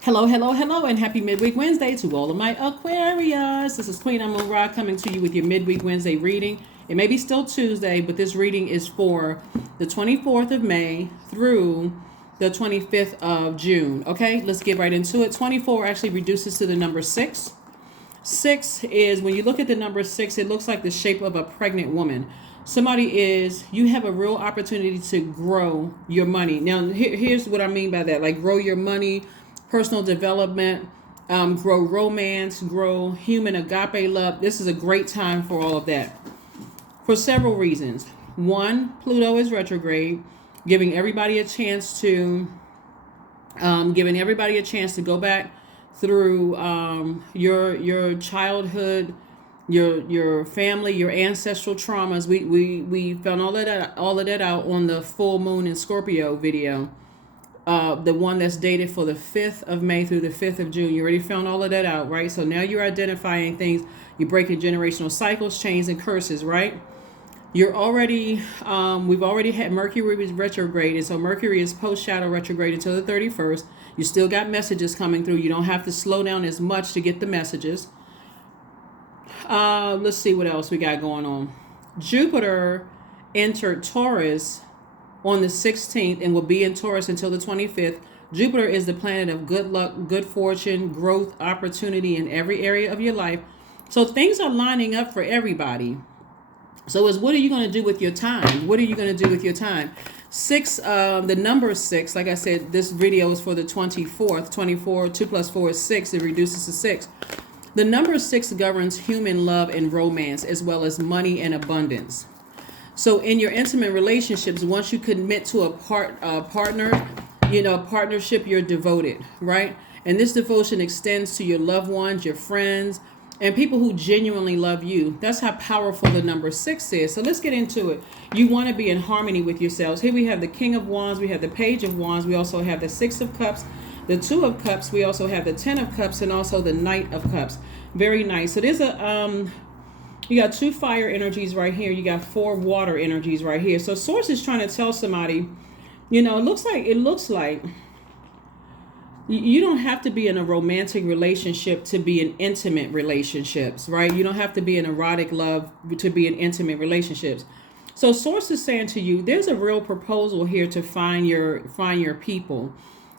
Hello, hello, hello, and happy Midweek Wednesday to all of my Aquarius. This is Queen Amun Ra coming to you with your Midweek Wednesday reading. It may be still Tuesday, but this reading is for the 24th of May through the 25th of June. Okay, let's get right into it. 24 actually reduces to the number 6. 6 is, when you look at the number 6, it looks like the shape of a pregnant woman. You have a real opportunity to grow your money. Now, here's what I mean by that. Like, grow your money, personal development, grow romance, grow human agape love. This is a great time for all of that for several reasons. One, Pluto is retrograde, giving everybody a chance to go back through your childhood, your family, your ancestral traumas. We found all of that out on the full moon in Scorpio video. The one that's dated for the 5th of May through the 5th of June. You already found all of that out, right? So now you're identifying things. You're breaking generational cycles, chains, and curses, right? We've already had Mercury retrograde, and so Mercury is post-shadow retrograde until the 31st. You still got messages coming through. You don't have to slow down as much to get the messages. Let's see what else we got going on. Jupiter entered Taurus on the 16th and will be in Taurus until the 25th. Jupiter is the planet of good luck, good fortune, growth, opportunity in every area of your life. So things are lining up for everybody. So what are you going to do with your time? What are you going to do with your time? 6, the number 6, like I said, this video is for the 24th. 24, 2 plus 4 is 6. It reduces to 6. The number 6 governs human love and romance, as well as money and abundance. So in your intimate relationships, once you commit to a partnership, you're devoted, right? And this devotion extends to your loved ones, your friends, and people who genuinely love you. That's how powerful the number 6 is. So let's get into it. You want to be in harmony with yourselves. Here we have the King of Wands. We have the Page of Wands. We also have the 6 of Cups, the 2 of Cups. We also have the 10 of Cups, and also the Knight of Cups. Very nice. So there's you got 2 fire energies right here. You got 4 water energies right here. So Source is trying to tell somebody, it looks like you don't have to be in a romantic relationship to be in intimate relationships, right? You don't have to be in erotic love to be in intimate relationships. So Source is saying to you, there's a real proposal here to find your people.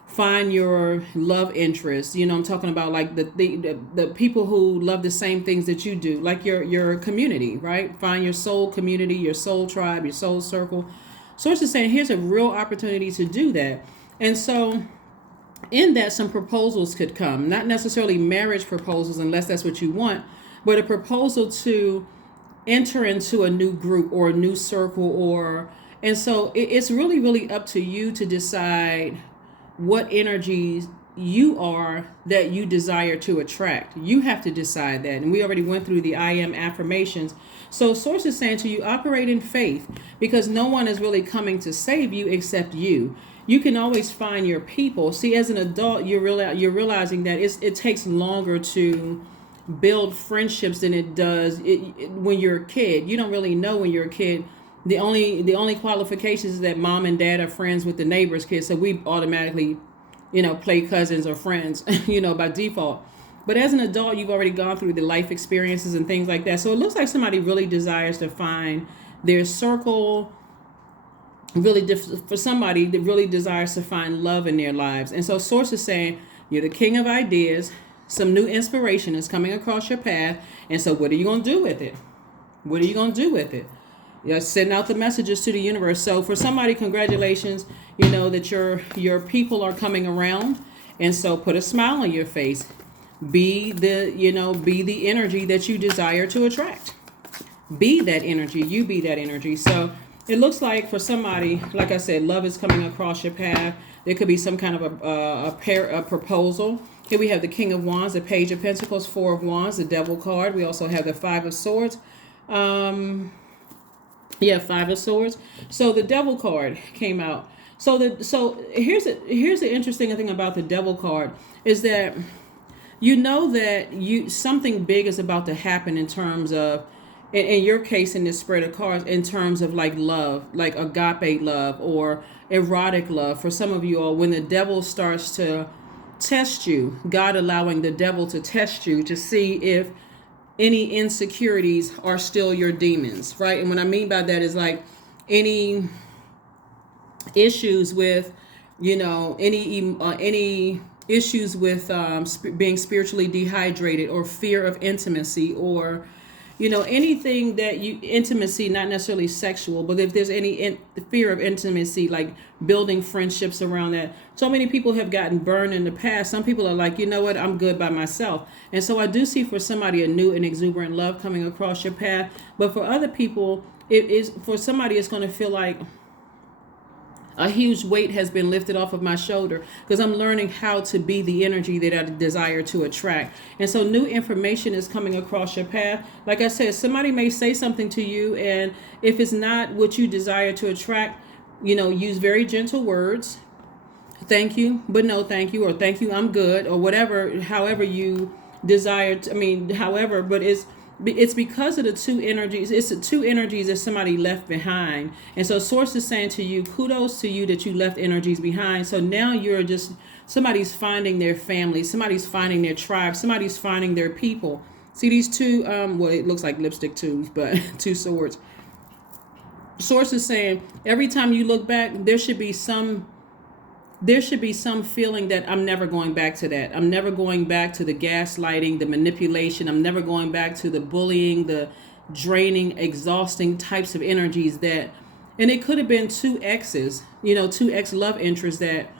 Find your love interest. I'm talking about like the people who love the same things that you do, like your community, right? Find your soul community, your soul tribe, your soul circle. Source is saying here's a real opportunity to do that. And so in that, some proposals could come, not necessarily marriage proposals unless that's what you want, but a proposal to enter into a new group or a new circle, and so it's really, really up to you to decide what energies you are that you desire to attract. You have to decide that. And we already went through the I am affirmations. So Source is saying to you, operate in faith, because no one is really coming to save you except you. You can always find your people. See, as an adult, you're realizing that it takes longer to build friendships than it does when you're a kid. You don't really know when you're a kid. The only qualifications is that mom and dad are friends with the neighbor's kids, so we automatically, play cousins or friends, by default. But as an adult, you've already gone through the life experiences and things like that. So it looks like somebody really desires to find their circle. For somebody that really desires to find love in their lives. And so Source is saying you're the king of ideas. Some new inspiration is coming across your path. And so what are you going to do with it? What are you going to do with it? You're sending out the messages to the universe. So for somebody, congratulations, that your people are coming around. And so put a smile on your face. Be the energy that you desire to attract. Be that energy. You be that energy. So it looks like for somebody, like I said, love is coming across your path. There could be some kind of a proposal. Here we have the King of Wands, the Page of Pentacles, 4 of Wands, the Devil card. We also have the 5 of Swords. 5 of Swords. So the Devil card came out. So here's the interesting thing about the Devil card is that that something big is about to happen in terms of, in your case, in this spread of cards, in terms of like love, like agape love or erotic love. For some of you all, when the devil starts to test you. God allowing the devil to test you to see if any insecurities are still your demons, right? And what I mean by that is like any issues with, any issues with being spiritually dehydrated, or fear of intimacy, or anything that intimacy, not necessarily sexual, but if there's any fear of intimacy, like building friendships around that. So many people have gotten burned in the past. Some people are like, you know what, I'm good by myself. And so I do see for somebody a new and exuberant love coming across your path. But for other people, for somebody, it's going to feel like a huge weight has been lifted off of my shoulder, because I'm learning how to be the energy that I desire to attract. And so new information is coming across your path. Like I said, somebody may say something to you, and if it's not what you desire to attract, use very gentle words. Thank you, but no thank you, or thank you, I'm good, or whatever, however you desire to, but it's because of the two energies. It's the two energies that somebody left behind. And so source is saying to you, kudos to you that you left energies behind. So now somebody's finding their family, somebody's finding their tribe, somebody's finding their people. See these two, it looks like lipstick tubes, but two swords. Source is saying every time you look back, there should be some feeling that I'm never going back to that. I'm never going back to the gaslighting, the manipulation. I'm never going back to the bullying, the draining, exhausting types of energies and it could have been two exes, two ex love interests that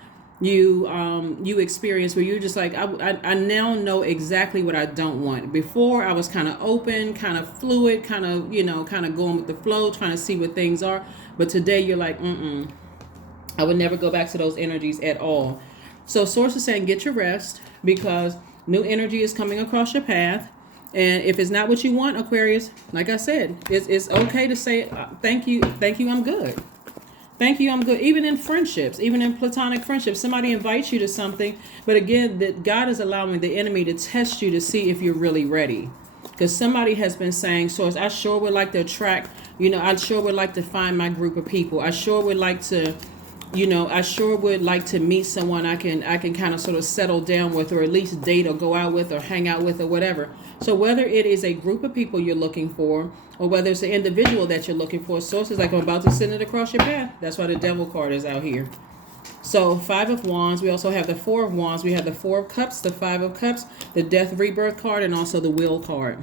you experienced, where you're just like, I now know exactly what I don't want. Before I was kind of open, kind of fluid, kind of going with the flow, trying to see what things are. But today you're like, I would never go back to those energies at all. So source is saying get your rest, because new energy is coming across your path. And if it's not what you want, Aquarius, like I said, it's okay to say thank you, I'm good. Thank you, I'm good. Even in friendships, even in platonic friendships, somebody invites you to something. But again, that God is allowing the enemy to test you to see if you're really ready. Because somebody has been saying, source, I sure would like to attract, I sure would like to find my group of people. I sure would like to meet someone I can kind of sort of settle down with, or at least date or go out with or hang out with or whatever. So whether it is a group of people you're looking for, or whether it's an individual that you're looking for, sources like I'm about to send it across your path. That's why the devil card is out here. So 5 of Wands. We also have the 4 of Wands. We have the 4 of Cups, the 5 of Cups, the Death Rebirth card, and also the Wheel card.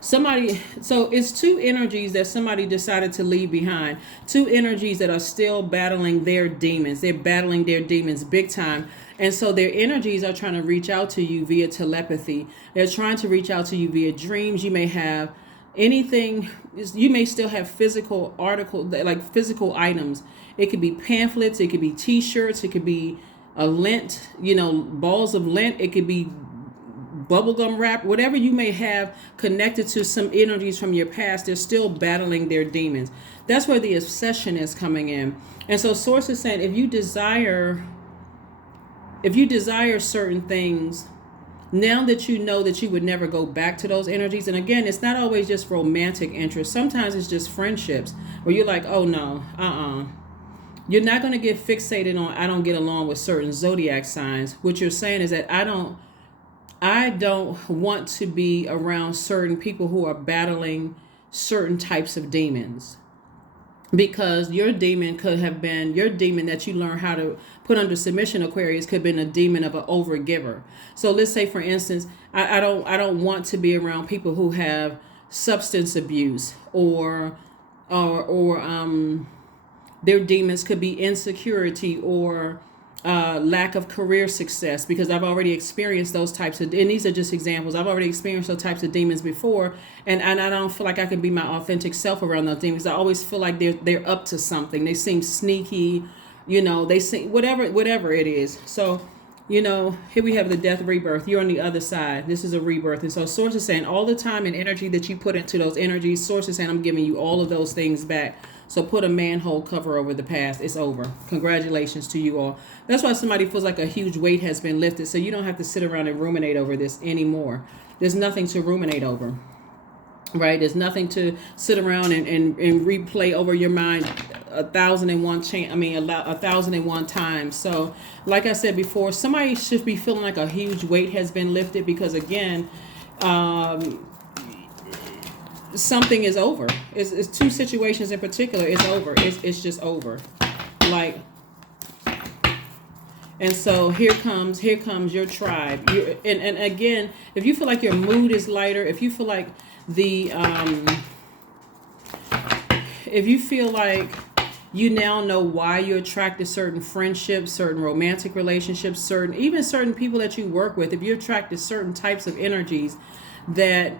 So it's two energies that somebody decided to leave behind. Two energies that are still battling their demons. They're battling their demons big time. And so their energies are trying to reach out to you via telepathy. They're trying to reach out to you via dreams. You may have anything. You may still have physical articles, like physical items. It could be pamphlets. It could be T-shirts. It could be a lint, balls of lint. It could be bubblegum wrap, whatever you may have connected to some energies from your past. They're still battling their demons. That's where the obsession is coming in. And so source is saying if you desire certain things, now that you know that you would never go back to those energies. And again, it's not always just romantic interest. Sometimes it's just friendships where you're like, oh no, you're not going to get fixated on I don't get along with certain zodiac signs. What you're saying is that I don't want to be around certain people who are battling certain types of demons, because your demon could have been your demon that you learn how to put under submission, Aquarius, could have been a demon of an overgiver. So let's say, for instance, I don't want to be around people who have substance abuse, or their demons could be insecurity or lack of career success, because I've already experienced those types of, and these are just examples. I've already experienced those types of demons before, and I don't feel like I can be my authentic self around those demons. I always feel like they're up to something. They seem sneaky, they seem whatever it is. So, here we have the Death Rebirth. You're on the other side. This is a rebirth. And so source is saying all the time and energy that you put into those energies, source is saying I'm giving you all of those things back. So put a manhole cover over the past. It's over. Congratulations to you all. That's why somebody feels like a huge weight has been lifted. So you don't have to sit around and ruminate over this anymore. There's nothing to ruminate over, right? There's nothing to sit around and replay over your mind 1,001 chance. I mean, 1,001 times. So, like I said before, somebody should be feeling like a huge weight has been lifted because, again, something is over. It's two situations in particular. It's over. It's just over. Like, and so here comes your tribe. And again, if you feel like your mood is lighter, if you feel like if you feel like you now know why you attract to certain friendships, certain romantic relationships, certain people that you work with, if you attract to certain types of energies that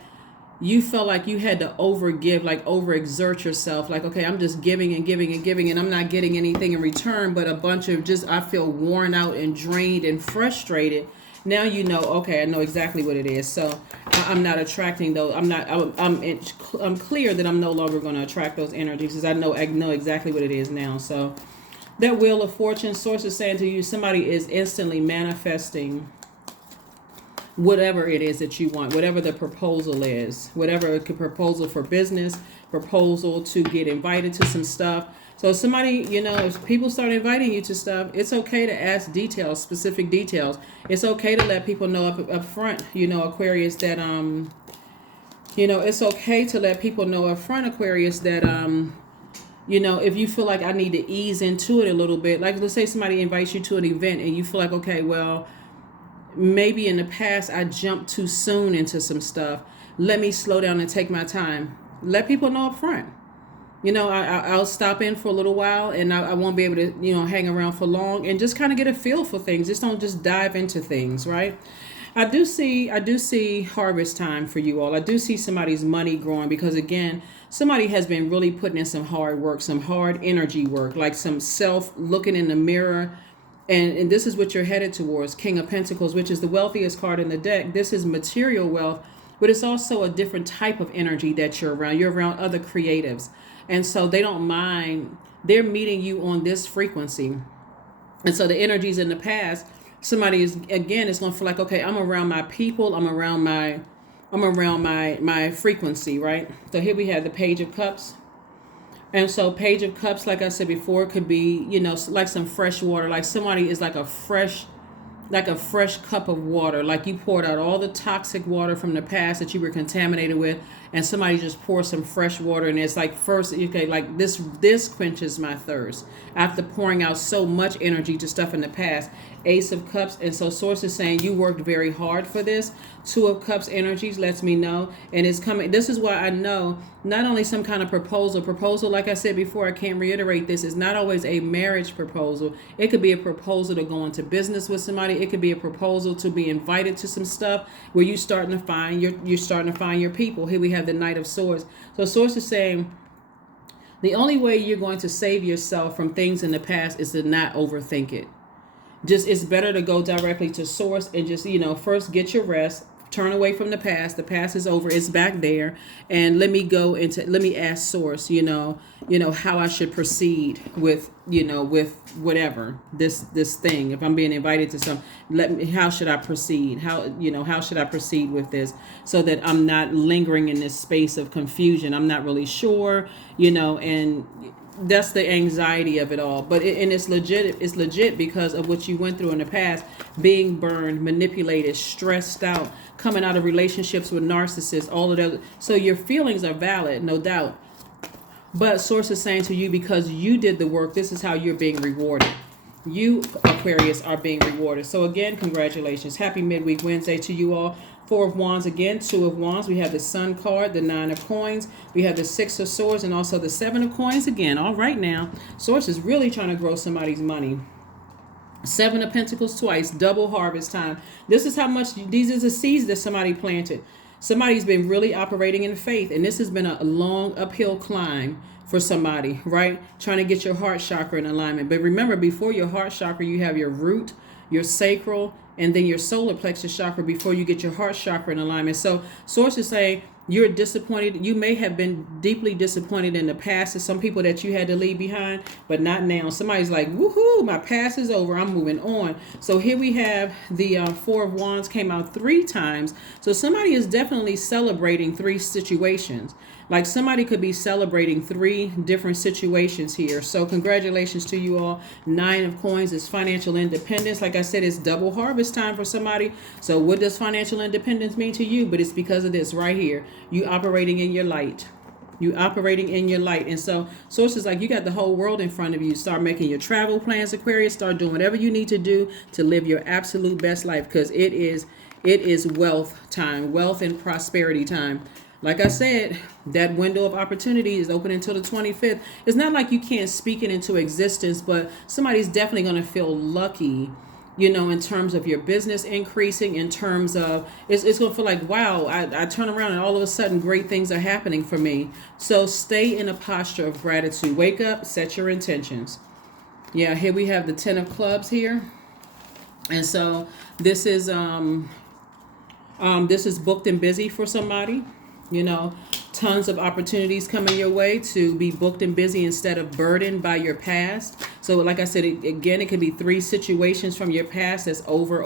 you felt like you had to overexert yourself, like, okay, I'm just giving and giving and giving and I'm not getting anything in return, but a bunch of I feel worn out and drained and frustrated. Now you know, okay, I know exactly what it is. So I'm not attracting those. I'm clear that I'm no longer going to attract those energies because I know exactly what it is now. So that Wheel of Fortune, source is saying to you, somebody is instantly manifesting whatever it is that you want, whatever the proposal is, whatever proposal for business, proposal to get invited to some stuff. So somebody, if people start inviting you to stuff, it's okay to ask details, specific details. It's okay to let people know up front, Aquarius, that, it's okay to let people know up front, Aquarius, that, if you feel like I need to ease into it a little bit, like let's say somebody invites you to an event and you feel like, okay, well, maybe in the past I jumped too soon into some stuff. Let me slow down and take my time. Let people know up front. I'll stop in for a little while and I won't be able to, hang around for long and just kind of get a feel for things. Just don't just dive into things, right? I do see harvest time for you all. I do see somebody's money growing because, again, somebody has been really putting in some hard work, some hard energy work, like some looking in the mirror. And this is what you're headed towards, King of Pentacles, which is the wealthiest card in the deck. This is material wealth, but it's also a different type of energy that you're around. You're around other creatives. And so they don't mind. They're meeting you on this frequency. And so the energies in the past, somebody is going to feel like, okay, I'm around my people. I'm around my frequency, right? So here we have the Page of Cups. And so Page of Cups, like I said before, could be, like some fresh water, like somebody is like a fresh cup of water, like you poured out all the toxic water from the past that you were contaminated with, and somebody just pours some fresh water, and it's like, first, okay, like this quenches my thirst after pouring out so much energy to stuff in the past. Ace of Cups. And so source is saying you worked very hard for this. Two of Cups energies lets me know, and it's coming. This is why I know not only some kind of proposal, like I said before, I can't reiterate this, is not always a marriage proposal. It could be a proposal to go into business with somebody. It could be a proposal to be invited to some stuff where you're starting to find your people. Here we have the Knight of Swords. So source is saying the only way you're going to save yourself from things in the past is to not overthink it. Just, it's better to go directly to source and just, first get your rest, turn away from the past. The past is over. It's back there. And let me ask source, how I should proceed with whatever this thing. If I'm being invited to how should I proceed? How should I proceed with this so that I'm not lingering in this space of confusion? I'm not really sure, and that's the anxiety of it all. But it's legit. It's legit because of what you went through in the past, being burned, manipulated, stressed out, coming out of relationships with narcissists, all of that. So your feelings are valid, no doubt. But source is saying to you, because you did the work, this is how you're being rewarded. You, Aquarius, are being rewarded. So again, congratulations. Happy midweek Wednesday to you all. Four of Wands again, Two of Wands. We have the Sun card, the Nine of Coins. We have the Six of Swords and also the Seven of Coins again. All right now, source is really trying to grow somebody's money. Seven of Pentacles twice, double harvest time. This is how much, these are the seeds that somebody planted. Somebody's been really operating in faith, and this has been a long uphill climb for somebody, right? Trying to get your heart chakra in alignment. But remember, before your heart chakra, you have your root, your sacral, and then your solar plexus chakra before you get your heart chakra in alignment. So sources say you're disappointed. You may have been deeply disappointed in the past to some people that you had to leave behind, but not now. Somebody's like, woohoo, my past is over. I'm moving on. So here we have the Four of Wands came out 3 times. So somebody is definitely celebrating 3 situations. Like somebody could be celebrating 3 different situations here. So congratulations to you all. 9 of coins is financial independence. Like I said, it's double harvest time for somebody. So what does financial independence mean to you? But it's because of this right here. You operating in your light. You operating in your light. And so sources like you got the whole world in front of you. Start making your travel plans, Aquarius. Start doing whatever you need to do to live your absolute best life, because it is wealth time, wealth and prosperity time. Like I said, that window of opportunity is open until the 25th. It's not like you can't speak it into existence, but somebody's definitely going to feel lucky, you know, in terms of your business increasing, in terms of, it's going to feel like, wow, I turn around and all of a sudden great things are happening for me. So stay in a posture of gratitude. Wake up, set your intentions. Yeah, here we have the 10 of clubs here. And so this is booked and busy for somebody. You know, tons of opportunities coming your way to be booked and busy instead of burdened by your past. So like I said, it could be 3 situations from your past that's over.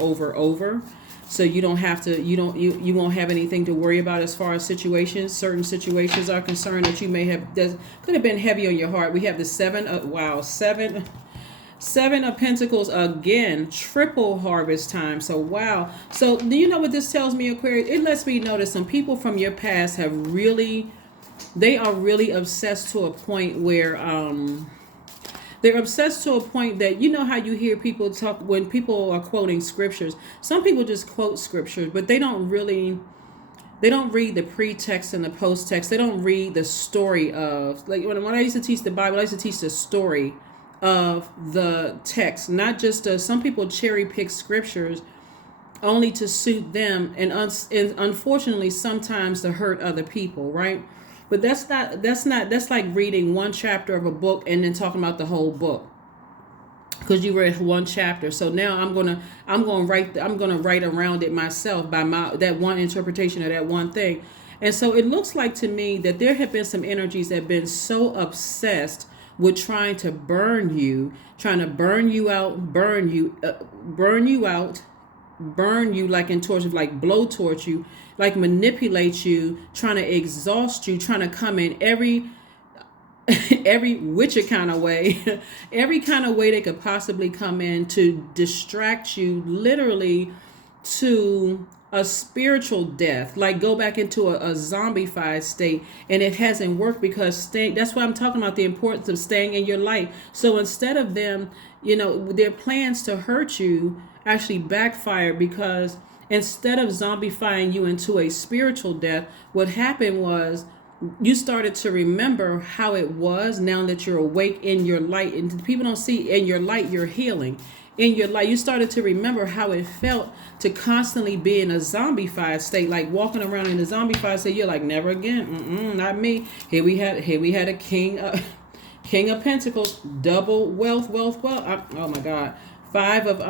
So you don't have to, you won't have anything to worry about as far as situations. Certain situations are concerned that you may have, that could have been heavy on your heart. We have the 7 of Pentacles again, triple harvest time. So wow. So do you know what this tells me, Aquarius? It lets me know that some people from your past they are really obsessed to a point where they're obsessed to a point that, you know how you hear people talk when people are quoting scriptures. Some people just quote scriptures, but they don't read the pretext and the post-text. They don't read the story of, like when I used to teach the Bible, I used to teach the story of the text, not just some people cherry pick scriptures only to suit them, and unfortunately sometimes to hurt other people, right? But that's like reading one chapter of a book and then talking about the whole book because you read one chapter. So now I'm gonna write around it myself by that one interpretation of that one thing. And so it looks like to me that there have been some energies that have been so obsessed with trying to burn you out, like in torture, like blowtorch you, like manipulate you, trying to exhaust you, trying to come in every witcher kind of way, every kind of way they could possibly come in to distract you, literally to a spiritual death, like go back into a zombified state. And it hasn't worked because that's why I'm talking about the importance of staying in your light. So instead of them, you know, their plans to hurt you actually backfired, because instead of zombifying you into a spiritual death, what happened was you started to remember how it was now that you're awake in your light. And people don't see in your light, you're healing. In your life, you started to remember how it felt to constantly be in a zombified state, like walking around in a zombified state. You're like, never again, not me. Here we had a king of Pentacles, double wealth. Oh my God, 5 of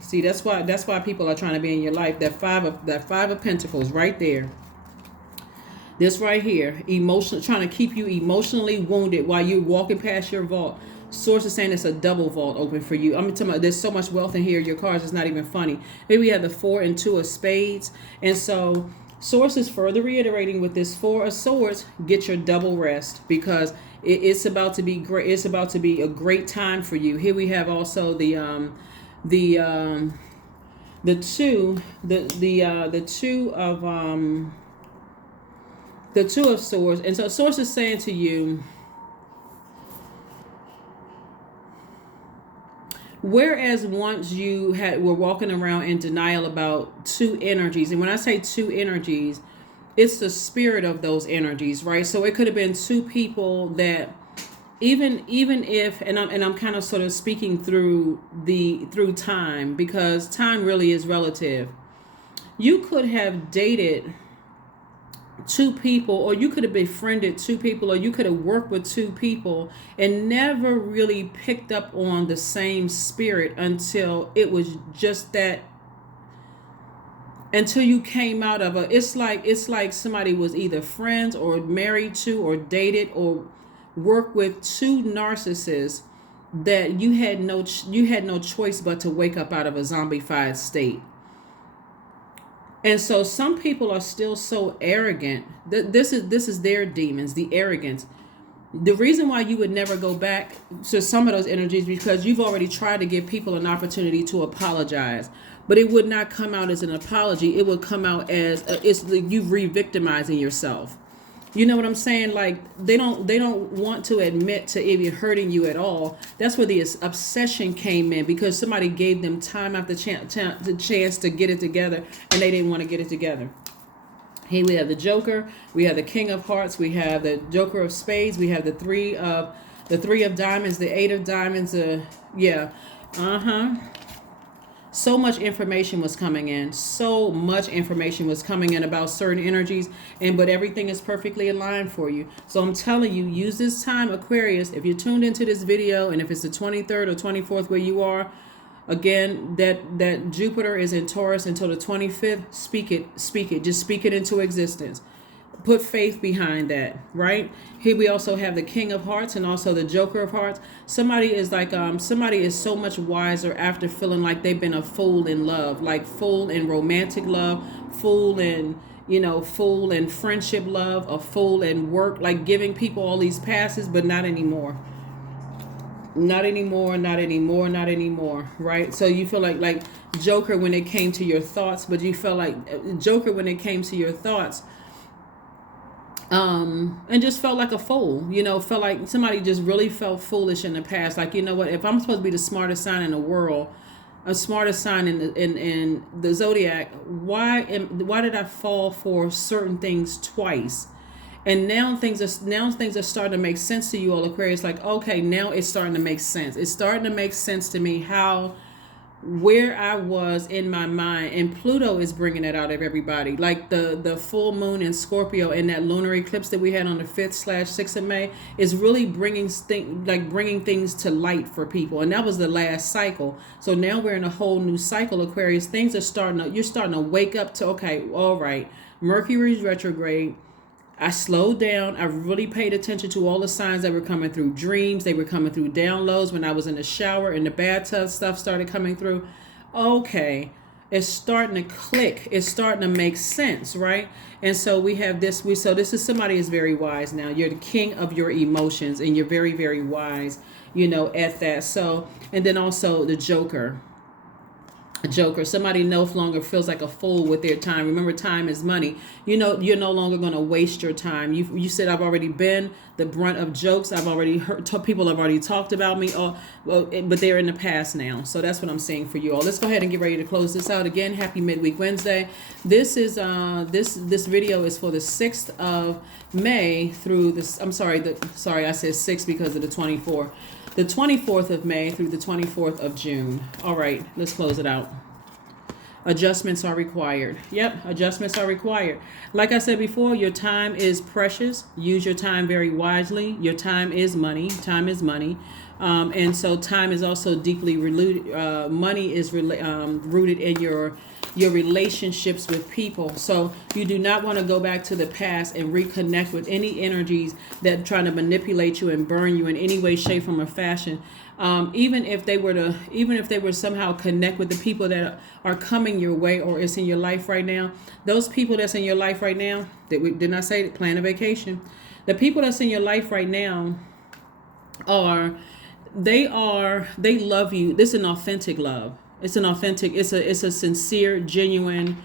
See, that's why people are trying to be in your life. That 5 of Pentacles right there. This right here, trying to keep you emotionally wounded while you're walking past your vault. Source is saying it's a double vault open for you. I'm talking about, there's so much wealth in here, your cards, it's not even funny. Maybe we have the 4 and 2 of spades. And so Source is further reiterating with this 4 of swords, get your double rest, because it's about to be great. It's about to be a great time for you. Here we have also the 2 of swords. And so Source is saying to you, whereas once you were walking around in denial about 2 energies, and when I say 2 energies, it's the spirit of those energies, right? So it could have been 2 people that even if, and I'm kind of sort of speaking through time, because time really is relative. You could have dated 2 people, or you could have befriended 2 people, or you could have worked with 2 people and never really picked up on the same spirit until it was just that, until you came out of it's like somebody was either friends or married to or dated or worked with 2 narcissists that you had no choice but to wake up out of a zombified state. And so some people are still so arrogant. This is their demons, the arrogance. The reason why you would never go back to some of those energies because you've already tried to give people an opportunity to apologize, but it would not come out as an apology. It would come out as it's like you re-victimizing yourself. You know what I'm saying? Like they don't want to admit to even hurting you at all. That's where the obsession came in because somebody gave them time after the chance to get it together, and they didn't want to get it together. Here we have the Joker, we have the King of Hearts, we have the Joker of Spades, we have the three of Diamonds, the Eight of Diamonds. So much information was coming in. So much information was coming in about certain energies, but everything is perfectly aligned for you. So I'm telling you, use this time, Aquarius. If you're tuned into this video, and if it's the 23rd or 24th where you are, again, that Jupiter is in Taurus until the 25th. Speak it. Just speak it into existence. Put faith behind that, right? Here we also have the King of Hearts and also the Joker of Hearts. Somebody is so much wiser after feeling like they've been a fool in love, like fool in romantic love, fool in friendship love, a fool in work, like giving people all these passes, but not anymore. Not anymore, right? So you feel like Joker when it came to your thoughts, but you felt like Joker when it came to your thoughts, and just felt like a fool, felt like somebody just really felt foolish in the past. Like, you know what, if I'm supposed to be the smartest sign in the world, a smartest sign in the Zodiac, why did I fall for certain things twice? And now things are starting to make sense to you all, Aquarius. Like, okay, now it's starting to make sense. It's starting to make sense to me where I was in my mind. And Pluto is bringing it out of everybody. Like the full moon in Scorpio and that lunar eclipse that we had on the 5th/6th of May is really bringing things to light for people. And that was the last cycle. So now we're in a whole new cycle, Aquarius. You're starting to wake up to, okay, all right, Mercury's retrograde. I slowed down. I really paid attention to all the signs that were coming through dreams. They were coming through downloads when I was in the shower, in the bathtub, stuff started coming through. Okay, it's starting to click. It's starting to make sense, right? And so we have this. So this is somebody is very wise now. You're the king of your emotions, and you're very, very wise, at that. So, and then also the Joker. Somebody no longer feels like a fool with their time. Remember, time is money. You're no longer going to waste your time. You said, I've already been the brunt of jokes. I've already heard, people have already talked about me. But they're in the past now. So that's what I'm saying for you all. Let's go ahead and get ready to close this out. Again, happy midweek Wednesday. This is this video is for the 6th of May through this. I said 6 because of the 24th. The 24th of May through the 24th of June. All right, let's close it out. Adjustments are required. Yep, adjustments are required. Like I said before, your time is precious. Use your time very wisely. Your time is money. Time is money. And so time is also deeply rooted. Money is rooted in your relationships with people. So you do not want to go back to the past and reconnect with any energies that try to manipulate you and burn you in any way, shape, form, or fashion. Even if they were somehow connect with the people that are coming your way or is in your life right now, those people that's in your life right now, that we did not say plan a vacation. The people that's in your life right now they love you. This is an authentic love. It's a sincere, genuine.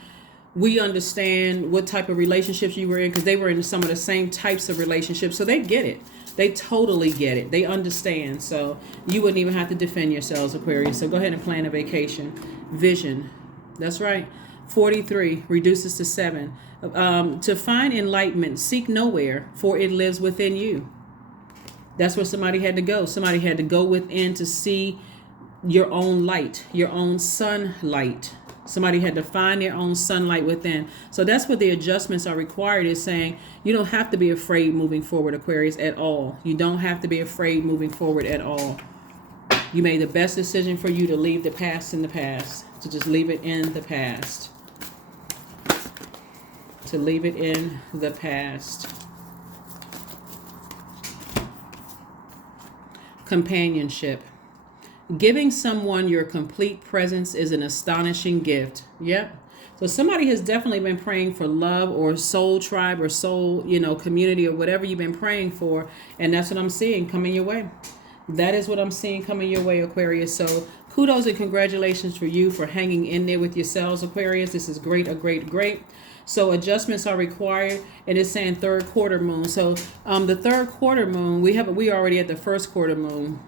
We understand what type of relationships you were in because they were in some of the same types of relationships. So they get it. They totally get it. They understand. So you wouldn't even have to defend yourselves, Aquarius. So go ahead and plan a vacation. Vision. That's right. 43 reduces to 7. To find enlightenment, seek nowhere, for it lives within you. That's where somebody had to go. Somebody had to go within to see your own light, your own sunlight. Somebody had to find their own sunlight within. So that's what the adjustments are required, is saying you don't have to be afraid moving forward, Aquarius, at all. You don't have to be afraid moving forward at all. You made the best decision for you to leave the past in the past, to just leave it in the past. To leave it in the past. Companionship. Giving someone your complete presence is an astonishing gift. Yep. So somebody has definitely been praying for love or soul tribe or soul, community or whatever you've been praying for. And that's what I'm seeing coming your way. That is what I'm seeing coming your way, Aquarius. So kudos and congratulations for you for hanging in there with yourselves, Aquarius. This is great, great. So adjustments are required, and it's saying third quarter moon. So the third quarter moon, we already at the first quarter moon.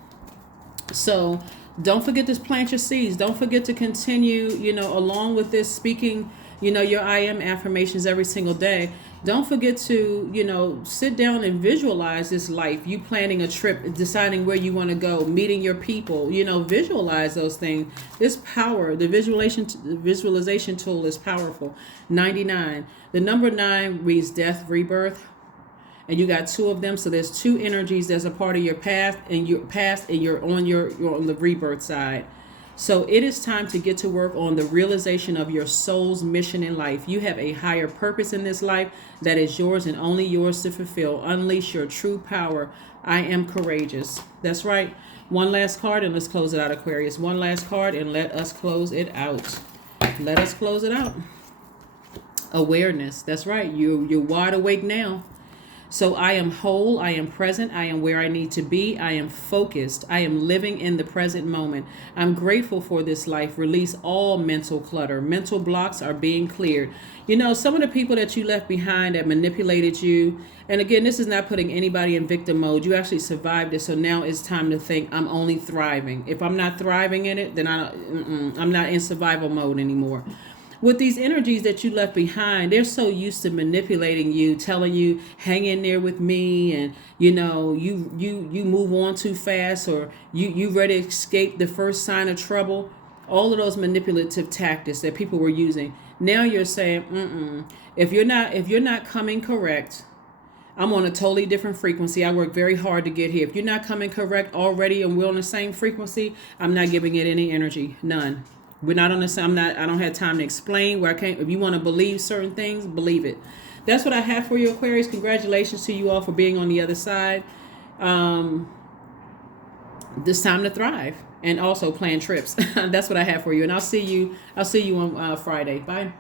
So don't forget to plant your seeds. Don't forget to continue, along with this speaking, your I am affirmations every single day. Don't forget to, sit down and visualize this life. You planning a trip, deciding where you want to go, meeting your people, visualize those things. This power, the visualization tool is powerful. 99. The number 9 reads death, rebirth. And you got 2 of them, so there's 2 energies that's a part of your past, and you're on the rebirth side. So it is time to get to work on the realization of your soul's mission in life. You have a higher purpose in this life that is yours and only yours to fulfill. Unleash your true power. I am courageous. That's right. One last card and let's close it out, Aquarius. One last card and let us close it out. Let us close it out. Awareness. That's right. You're wide awake now. So I am whole, I am present, I am where I need to be, I am focused, I am living in the present moment. I'm grateful for this life. Release all mental clutter. Mental blocks are being cleared. Some of the people that you left behind that manipulated you, and again, this is not putting anybody in victim mode. You actually survived it, so now it's time to think, I'm only thriving. If I'm not thriving in it, then I'm not in survival mode anymore. With these energies that you left behind, they're so used to manipulating you, telling you, hang in there with me, and you move on too fast, or you ready to escape the first sign of trouble. All of those manipulative tactics that people were using. Now you're saying, if you're not coming correct, I'm on a totally different frequency. I work very hard to get here. If you're not coming correct already and we're on the same frequency, I'm not giving it any energy. None. We're not on the same. I don't have time to explain where I can't. If you want to believe certain things, believe it. That's what I have for you, Aquarius. Congratulations to you all for being on the other side. This time to thrive and also plan trips. That's what I have for you. And I'll see you on Friday. Bye.